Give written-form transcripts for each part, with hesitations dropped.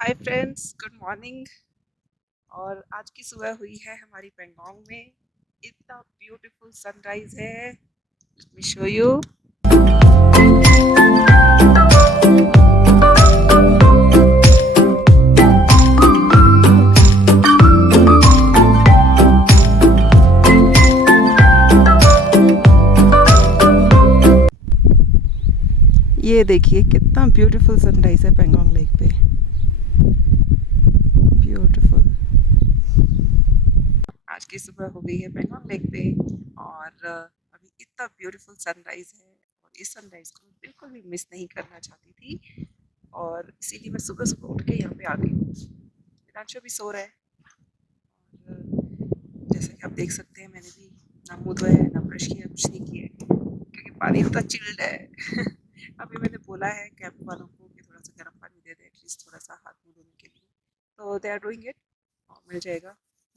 Hi friends, good morning. और आज की सुबह हुई है हमारी पेंगोंग में। इतना ब्यूटीफुल सनराइज है। Let me show you. ये देखिए कितना ब्यूटीफुल सनराइज है पेंगोंग लेक पे। ब्यूटीफुल। आज की सुबह हो गई है पेंगोंग लेक पे और अभी इतना ब्यूटीफुल सनराइज है और इस सनराइज को मैं बिल्कुल भी मिस नहीं करना चाहती थी और इसीलिए मैं सुबह सुबह उठ के यहाँ पे आ गई हूँ। विरांशु भी सो रहा है और जैसा कि आप देख सकते हैं मैंने भी ना मुँह धोया है ना ब्रश किया, कुछ नहीं किया है क्योंकि पानी इतना चिल्ड है। अभी मैंने बोला है कैंप वालों को कि थोड़ा सा गर्म पानी दे दे एटलीस्ट थोड़ा सा हाथ मुँह धोने के लिए, तो दे आर डूइंग इट और मिल जाएगा।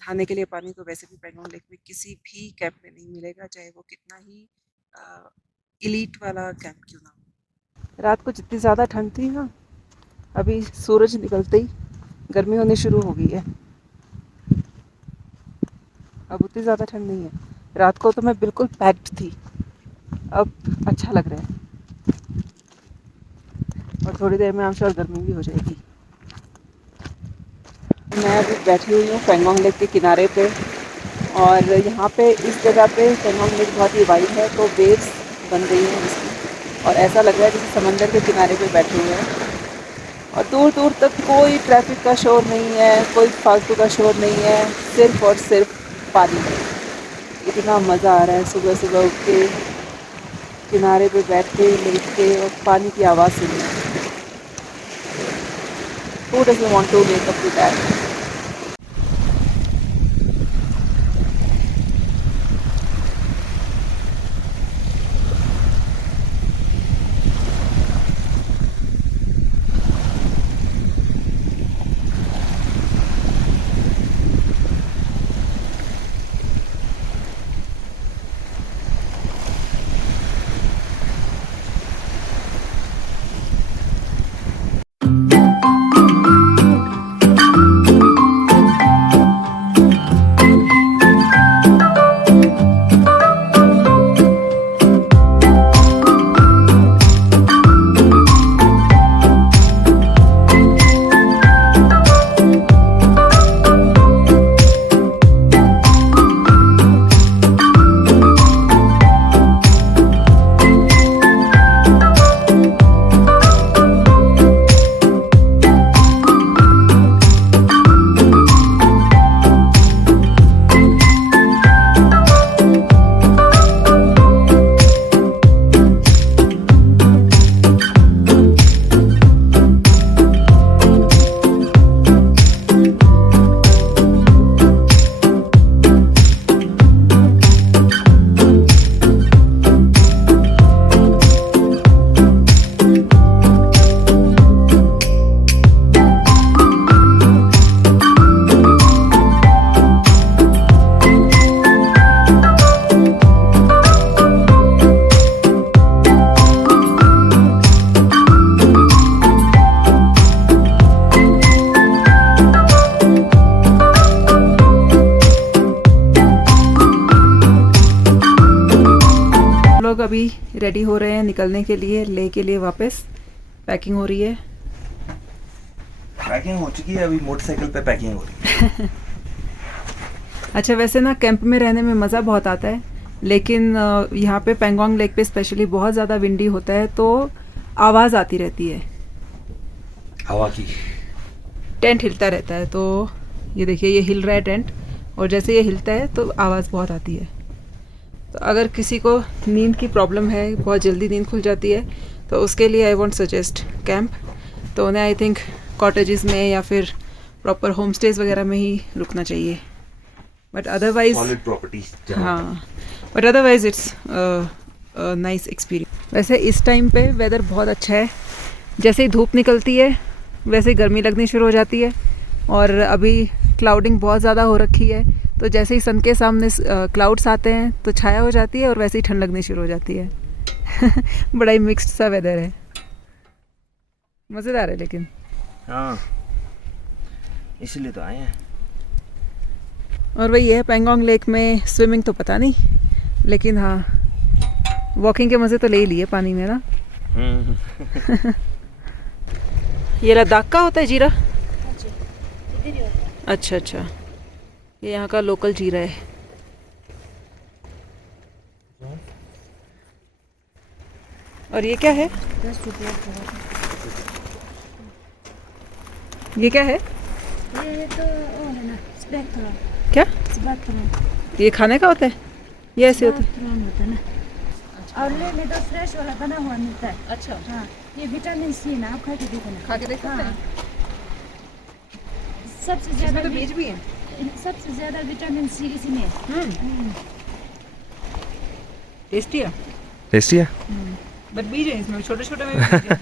नहाने के लिए पानी तो वैसे भी पेंगोंग लेक में किसी भी कैंप में नहीं मिलेगा, चाहे वो कितना ही इलीट वाला कैंप क्यों ना हो। रात को जितनी ज़्यादा ठंड थी ना, अभी सूरज निकलते ही गर्मी होनी शुरू हो गई है। अब उतनी ज़्यादा ठंड नहीं है। रात को तो मैं बिल्कुल पैक्ड थी, अब अच्छा लग रहा है और थोड़ी देर में आमश्योर गर्मी भी हो जाएगी। मैं अभी बैठी हुई हूँ पेंगोंग लेक के किनारे पे और यहाँ पे इस जगह पे पेंगोंग लेक बहुत ही वाइड है तो वेव्स बन गई हैं इसकी और ऐसा लग रहा है जैसे समंदर के किनारे पे बैठे हुए हैं और दूर दूर तक कोई ट्रैफिक का शोर नहीं है, कोई फालतू का शोर नहीं है, सिर्फ और सिर्फ पानी है। इतना मज़ा आ रहा है सुबह सुबह उठ के किनारे पे बैठ के लेट के और पानी की आवाज़ सुनना। Who doesn't want to wake up to that? लोग अभी रेडी हो रहे हैं निकलने के लिए, ले के लिए वापस पैकिंग हो रही है। पैकिंग हो चुकी है, अभी मोटरसाइकिल पे पैकिंग हो रही है। अच्छा, वैसे ना कैंप में रहने में मज़ा बहुत आता है, लेकिन यहाँ पे पेंगोंग लेक पे स्पेशली बहुत ज़्यादा विंडी होता है तो आवाज़ आती रहती है हवा की। टेंट हिलता रहता है, तो ये देखिए ये हिल रहा है टेंट और जैसे ये हिलता है तो आवाज़ बहुत आती है। तो अगर किसी को नींद की प्रॉब्लम है, बहुत जल्दी नींद खुल जाती है, तो उसके लिए आई वॉन्ट सजेस्ट कैंप। तो उन्हें आई थिंक कॉटेजेस में या फिर प्रॉपर होम स्टेज वगैरह में ही रुकना चाहिए, बट अदरवाइज सॉलिड प्रॉपर्टी। हाँ, but otherwise it's nice experience. वैसे इस टाइम पे वेदर बहुत अच्छा है, जैसे ही धूप निकलती है वैसे ही गर्मी लगनी शुरू हो जाती है और अभी क्लाउडिंग बहुत ज़्यादा हो रखी है, तो जैसे ही सन के सामने क्लाउड्स आते हैं तो छाया हो जाती है और वैसे ही ठंड लगनी शुरू हो जाती है। बड़ा ही मिक्स्ड सा वेदर है, मज़ेदार है लेकिन। हाँ, इसलिए तो आए हैं। और वही है, पेंगोंग लेक में स्विमिंग तो पता नहीं, लेकिन हाँ वॉकिंग के मज़े तो ले ही लिए पानी में ना। ये लद्दाख का होता है जीरा? अच्छा अच्छा, ये यहाँ का लोकल जीरा है। और ये क्या है? ये क्या है? ये तो वो है ना, स्पेक्ट्रम। क्या स्पेक्ट्रम ये खाने का होता है? ये ऐसे होता है? होता है ना। और ले तो फ्रेश वाला बना हुआ मिलता है। अच्छा, हाँ, ये विटामिन सी ना, आप खा के देखो ना। खा के देख सकते हैं? सबसे ज्यादा इसमें तो बीज भी है। सबसे ज्यादा विटामिन सी इसमें है। टेस्टी है, टेस्टी है। बट बीज है इसमें, छोटे छोटे में भी बीज है।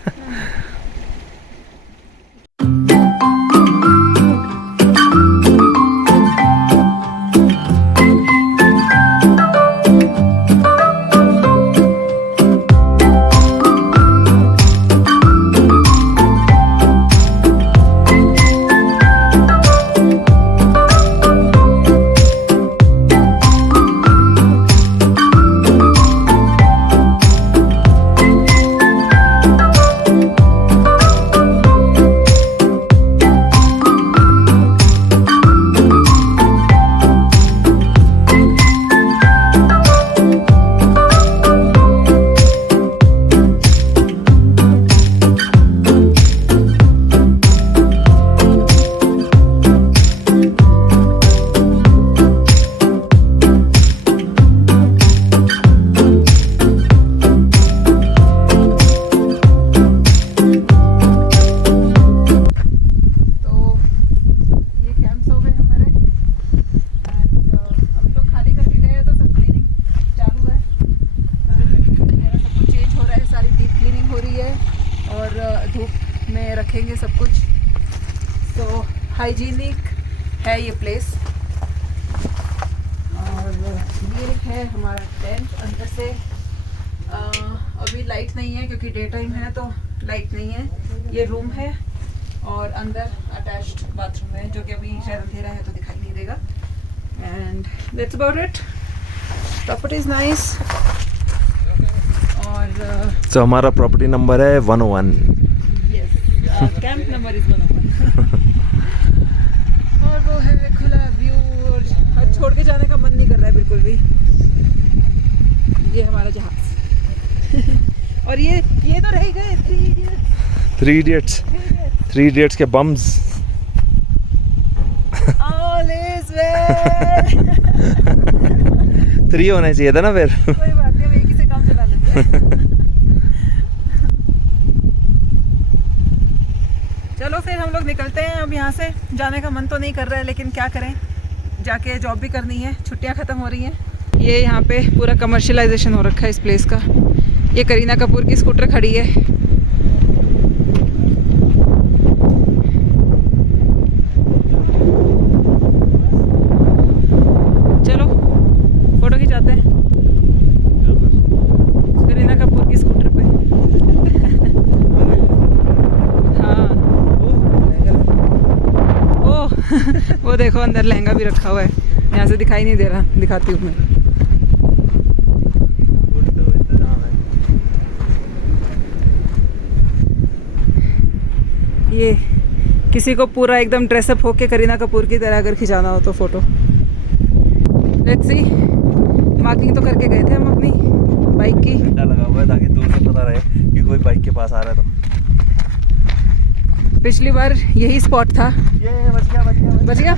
रखेंगे सब कुछ। तो हाइजीनिक है ये प्लेस। और ये है हमारा टेंट अंदर से। अभी लाइट नहीं है क्योंकि डे टाइम है तो लाइट नहीं है। ये रूम है और अंदर अटैच्ड बाथरूम है जो कि अभी शायद अंधेरा है तो दिखाई नहीं देगा। And that's about it. Property is nice. और तो हमारा प्रॉपर्टी नंबर है 101। Camp number is 101। और वो है खुला व्यू और छोड़ के जाने का मन नहीं कर रहा है बिल्कुल भी। ये हमारा जहाज। और ये तो रह गए 3 इडियट्स के बम्स। All is well। 3 होने चाहिए था ना फिर। कोई बात नहीं, हम एक ही से काम चला लेते हैं। चलो फिर हम लोग निकलते हैं अब यहाँ से। जाने का मन तो नहीं कर रहा है लेकिन क्या करें, जाके जॉब भी करनी है, छुट्टियाँ ख़त्म हो रही हैं। ये यहाँ पे पूरा कमर्शियलाइजेशन हो रखा है इस प्लेस का। ये करीना कपूर की स्कूटर खड़ी है। चलो फोटो खिंचाते हैं करीना कपूर की स्कूटर पे। हाँ ओह वो देखो अंदर लहंगा भी रखा हुआ है, यहाँ से दिखाई नहीं दे रहा, दिखाती हूँ मैं। ये किसी को पूरा एकदम ड्रेसअप होके करीना कपूर की तरह अगर खिंचाना हो तो फोटो। Let's see. मार्किंग तो करके गए थे हम अपनी बाइक की। झंडा लगा हुआ है ताकि दूर से पता रहे कि कोई बाइक के पास आ रहा है तो। पिछली बार यही स्पॉट था। ये बच गया।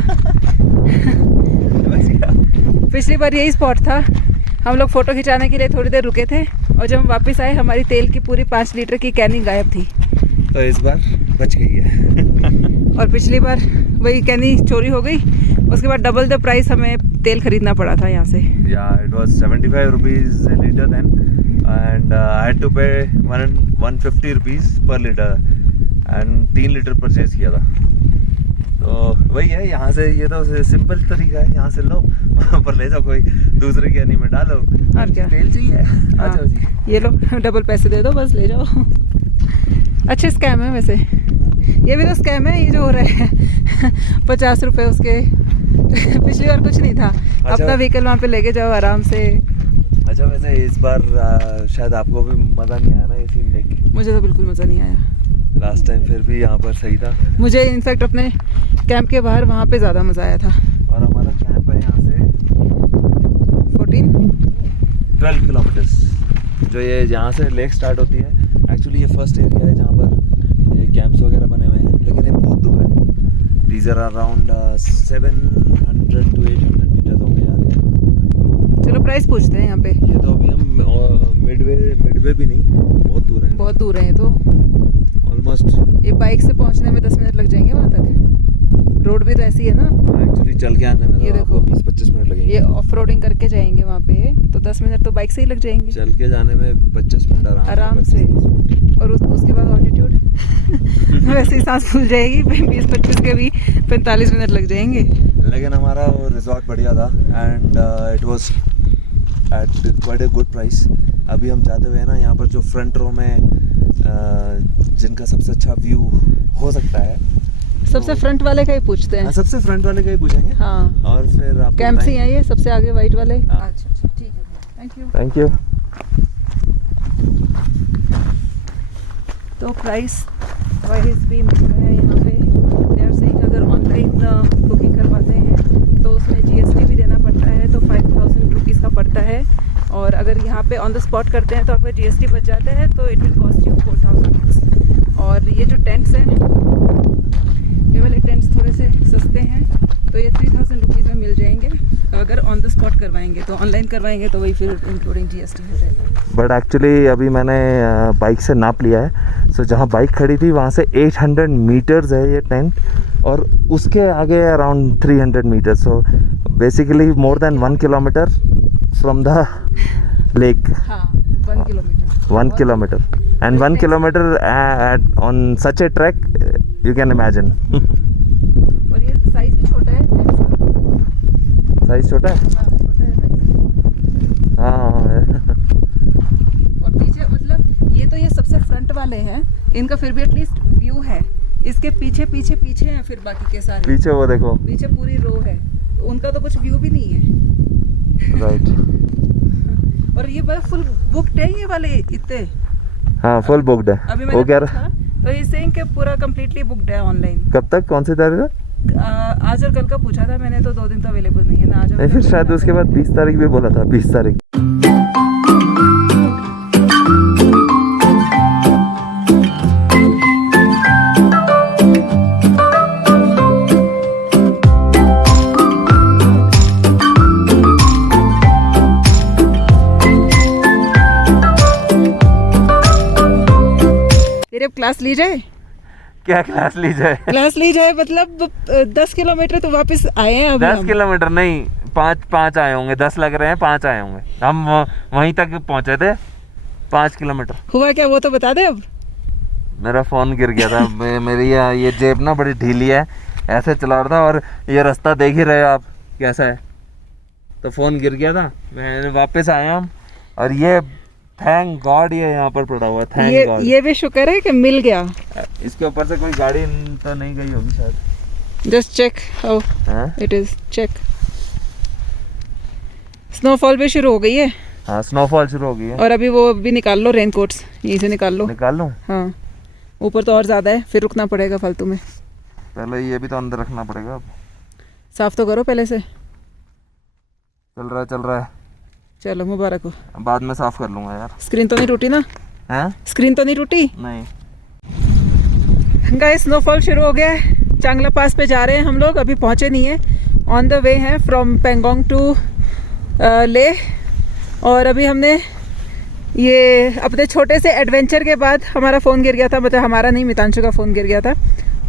पिछली बार यही स्पॉट था। हम लोग फ़ोटो खिंचाने के लिए थोड़ी देर रुके थे और जब हम वापस आए हमारी तेल की पूरी 5 लीटर की कैनी गायब थी। तो इस बार बच गई है। और पिछली बार वही कैनी चोरी हो गई, उसके बाद डबल द प्राइस हमें तेल खरीदना पड़ा था यहाँ से। It was 75 rupees a liter then and I had to pay 150 rupees पर लीटर एंड 3 लीटर परचेज किया था। तो वही है, यहाँ से ये तो सिंपल तरीका है, यहाँ से लो पर ले जाओ, कोई दूसरे कैनी में डालो। और क्या, तेल चाहिए आ जाओ जी। ये लो डबल पैसे दे दो बस ले जाओ। अच्छे स्कैम है वैसे। ये भी तो स्कैम है, ये जो हो रहा है 50 रुपये उसके। पिछली बार कुछ नहीं था। अपना व्हीकल वहाँ पे लेके जाओ आराम से। अच्छा वैसे इस बार शायद आपको भी मज़ा नहीं आया ना ये सीन देख के? मुझे तो बिल्कुल मज़ा नहीं आया। लास्ट टाइम फिर भी यहाँ पर सही था। मुझे इनफैक्ट अपने कैंप के बाहर वहाँ पे ज़्यादा मज़ा आया था। और हमारा कैंप है यहाँ से 12 किलोमीटर्स, जो ये यहाँ से लेक स्टार्ट होती है। एक्चुअली ये फर्स्ट एरिया है जहाँ पर ये कैंप्स वगैरह बने हुए हैं, लेकिन ये बहुत दूर है। These are around 700 to 800 metre हो गए यार। चलो प्राइस पूछते हैं यहाँ पे। ये तो अभी हम मिडवे भी नहीं, बहुत दूर है। बहुत दूर है ये तो, ऑलमोस्ट। ये बाइक से पहुँचने में 10 मिनट लग जाएंगे वहाँ तक। रोड भी तो ऐसी है ना। एक्चुअली चल के आने में ये तो देखो, आपको 20-25 मिनट लगेंगे। ये ऑफ रोडिंग करके जाएंगे वहाँ पे तो 10 मिनट तो बाइक से ही लग जाएंगे। चल के जाने में 25 मिनट आराम से। और उसके बाद ऑल्टीट्यूड वैसे ही सांस फूल जाएगी। 20-25 के भी 45 मिनट लग जाएंगे। लेकिन हमारा वो रिजॉर्ट बढ़िया था and it was at quite a good price. अभी हम जाते हुए ना यहाँ पर जो फ्रंट रो में जिनका सबसे अच्छा व्यू हो सकता है, सबसे फ्रंट वाले का ही पूछते हैं। सबसे फ्रंट वाले का ही पूछेंगे। हाँ। और फिर आप कैंप से हैं ये सबसे आगे वाइट वाले। हाँ। अच्छा ठीक है, थैंक यू। Thank you. तो प्राइस वाइज भी महंगा है यहाँ पे। दे आर सेइंग अगर ऑनलाइन बुकिंग करवाते हैं तो उसमें GST भी देना पड़ता है, तो 5000 रुपीज़ का पड़ता है। और अगर यहाँ पे ऑन द स्पॉट करते हैं तो आपका GST बच जाता है, तो इट विल कॉस्ट यू 4000। और ये जो टेंट्स हैं, ये वाले टेंट्स थोड़े से सस्ते हैं, तो ये 3000 रुपीज़ में मिल जाएंगे अगर ऑन द स्पॉट करवाएंगे। तो ऑनलाइन करवाएंगे तो वही फिर इंक्लूडिंग GST हो जाएगा। बट एक्चुअली अभी मैंने बाइक से नाप लिया है। सो जहाँ बाइक खड़ी थी वहाँ से 800 मीटर्स है ये टेंट, और उसके आगे around 300 metres. So basically more than 1 kilometre from the lake. हाँ, 1 kilometre. 1 kilometre and 1 kilometer on such a trek, you can imagine. और ये साइज भी छोटा है टेंट का। साइज छोटा है। हाँ, छोटा है साइज। हाँ। और पीछे मतलब ये सबसे फ्रंट वाले हैं, इनका फिर भी एटलीस्ट व्यू है। इसके पीछे पीछे पीछे हैं फिर बाकी के सारे। पीछे वो देखो, पीछे पूरी रो है, तो उनका तो कुछ व्यू भी नहीं है। राइट। और ये बड़ा फुल बुक्ड है ये वाले इतने। हाँ, फुल बुक्ड है। अभी वो मैंने कह पूछा तो ये सेइंग कि पूरा कंप्लीटली बुक्ड है ऑनलाइन। कब तक, कौन सी तारीख है? आज और कल का पूछा था मैंने, तो 2 दिन तो अवेलेबल नहीं है ना। आज नहीं, फिर शायद उसके बाद 20 तारीख भी बोला था। 20 तारीख। तेरे अब क्लास ली जाए? क्या क्लास ली जाए? क्लास ली जाए मतलब 10 किलोमीटर तो वापस आए हैं अभी। 10 किलोमीटर नहीं, 5 आए होंगे। 10 लग रहे हैं, 5 आए होंगे। हम वहीं तक पहुंचे थे। 5 किलोमीटर हुआ क्या वो तो बता दे अब। मेरा फ़ोन गिर गया था। मेरी ये जेब ना बड़ी ढीली है, ऐसे चला रहा था, और ये रास्ता देख ही रहे हो आप कैसा है, तो फ़ोन गिर गया था। मैंने वापस आए हम, और ये थैंक गॉड ये यहाँ पर पड़ा हुआ है। Thank God. ये भी शुक्र है कि मिल गया। इसके ऊपर से कोई गाड़ी तो नहीं गई होगी शायद। Just check how it is. Check. Snowfall भी शुरू हो गई है। हाँ, स्नोफॉल शुरू हो गई है। और अभी वो भी निकाल लो, रेनकोट्स यहीं से निकाल लो। निकाल लूँ? हाँ, ऊपर तो और ज़्यादा है, फिर रुकना पड़ेगा फालतू में। पहले ये भी तो अंदर रखना पड़ेगा। अब साफ तो करो पहले से। चल रहा है। चलो मुबारक हो। बाद में साफ कर लूँगा यार। स्क्रीन तो नहीं टूटी ना? हैं? स्क्रीन तो नहीं टूटी? नहीं। गाइस, स्नोफॉल शुरू हो गया है। चांगला पास पे जा रहे हैं हम लोग, अभी पहुँचे नहीं है। ऑन द वे हैं फ्रॉम पेंगोंग टू ले। और अभी हमने ये अपने छोटे से एडवेंचर के बाद हमारा फ़ोन गिर गया था, मतलब हमारा नहीं, मितांशु का फ़ोन गिर गया था।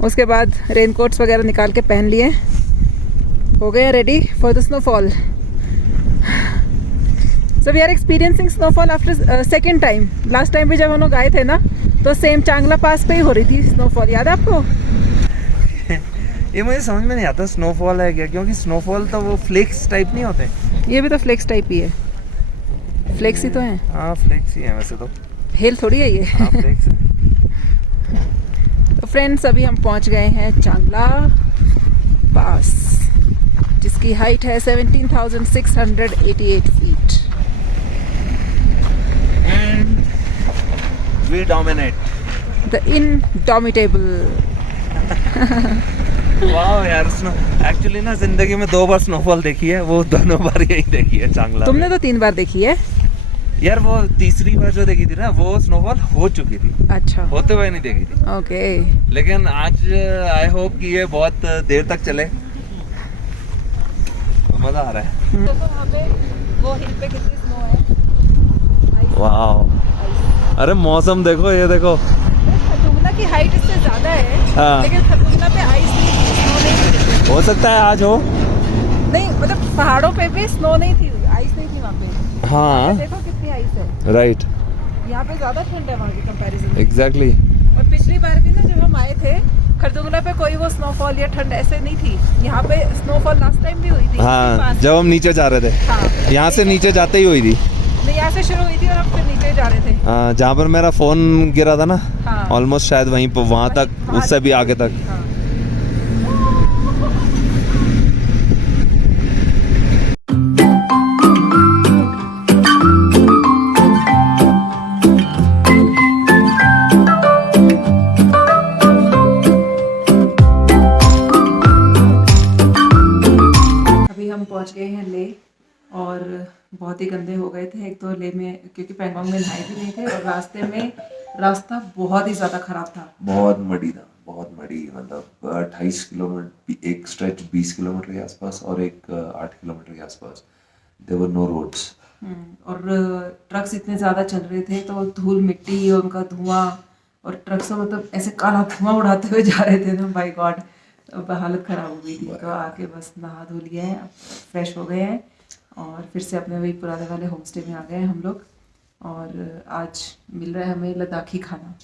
उसके बाद रेनकोट्स वगैरह निकाल के पहन लिए, हो गए ready for the snowfall. So we are experiencing snowfall after second time. Last time भी जब हम लोग आए थे ना, तो सेम चांगला पास पे ही हो रही थी स्नोफॉल, याद है आपको? ये मुझे समझ में नहीं आता स्नोफॉल है क्या, क्योंकि स्नोफॉल तो वो फ्लेक्स टाइप नहीं होते। ये भी तो फ्लेक्स टाइप ही है। फ्लेक्स ही तो है। हाँ, फ्लेक्स ही है वैसे तो। हेल थोड़ी है ये। हाँ, फ्लेक्स है। तो फ्रेंड्स अभी हम पहुंच गए हैं चांगला पास, जिसकी हाइट है 17,688 feet. And we dominate. The indomitable. वाह यार, एक्चुअली ना जिंदगी में 2 बार स्नोफॉल देखी है, वो दोनों बार यही देखी है चांगला। तुमने तो 3 बार देखी है यार, वो तीसरी बार जो देखी थी ना, वो स्नोफॉल हो चुकी थी, अच्छा होते हुए नहीं देखी थी। ओके। लेकिन आज आई होप कि ये बहुत देर तक चले, मजा आ रहा है। देखो वहाँ पे वो हिल पे कितनी स्नो है। वाह, अरे मौसम देखो, ये देखो। खरदुंगला की हाइट इससे ज्यादा है, हाँ। लेकिन खरदुंगला पे आइस नहीं थी, स्नो नहीं थी। हो सकता है आज हो। नहीं मतलब पहाड़ों पे भी स्नो नहीं थी, आइस नहीं थी वहाँ पे। हाँ देखो कितनी आइस है। राइट, यहाँ पे ज्यादा ठंड है वहाँ की कंपैरिजन में। एग्जैक्टली। और पिछली बार भी ना जब हम आए थे खरदुंगला पे, कोई वो स्नोफॉल या ठंड ऐसे नहीं थी। यहाँ पे स्नोफॉल लास्ट टाइम भी हुई थी। हाँ, जब हम नीचे जा रहे थे, हाँ, यहाँ से नीचे जाते ही हुई थी। नहीं यहाँ से शुरू हुई थी और हम फिर नीचे जा रहे थे। हाँ, जहाँ पर मेरा फोन गिरा था ना, हाँ। ऑलमोस्ट शायद वहीं पर, वहाँ तक, वहाँ उससे भी आगे तक। हाँ। अभी हम पहुंच गए हैं ले, और बहुत ही गंदे हो गए थे। एक तो ले में, क्योंकि पैंगोंग में नहाए भी नहीं थे, और रास्ते में रास्ता बहुत ही ज़्यादा ख़राब था। बहुत मड़ी था, बहुत मड़ी, मतलब 28 किलोमीटर, एक स्ट्रेच 20 किलोमीटर के आसपास और एक 8 किलोमीटर के आसपास, देयर वर नो रोड्स। और ट्रक्स इतने ज़्यादा चल रहे थे, तो धूल मिट्टी और उनका धुआं, और ट्रक से मतलब ऐसे काला धुआं उड़ाते हुए जा रहे थे ना, बाय गॉड, अब हालत ख़राब हो गई थी। तो आके बस नहा धो लिए हैं, फ्रेश हो गए हैं, और फिर से अपने वही पुराने वाले होम स्टे में आ गए हैं हम लोग। और आज मिल रहा है हमें लद्दाखी खाना।